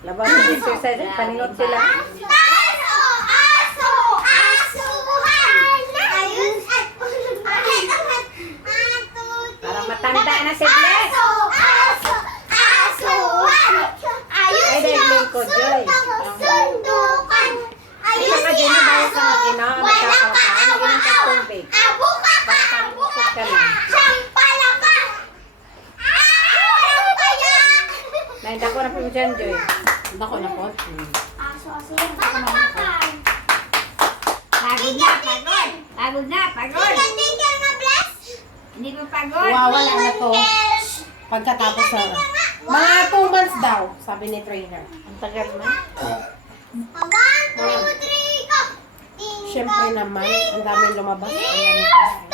Labas ng exercise, paningot sila. Aso! Aso! Asuhan! Ayun! Parang matanda na si Bless. Aso! Aso! Asuhan! Ayun Ay, dahil lingkod, Joy. Sundukan! Ayun Saka din na bayo sa ina, magkakakaan, ilang kang tubig. Abuka ka! Pampusok ka na. Sampala ka! Walang kaya! Nahinda ko na po dyan, Joy. Bako na po. Aso, bakbakan! Pagod na, pagod. Pagod na, pagod. Tinggal nga, Bless! Hindi pa pagod. Wawala na to. Pagkatapos sa... Mga 2 months daw, sabi ni trainer. Ang tagal na. 1, 2, 3, go! Siyempre naman, ang daming lumabas. Ang daming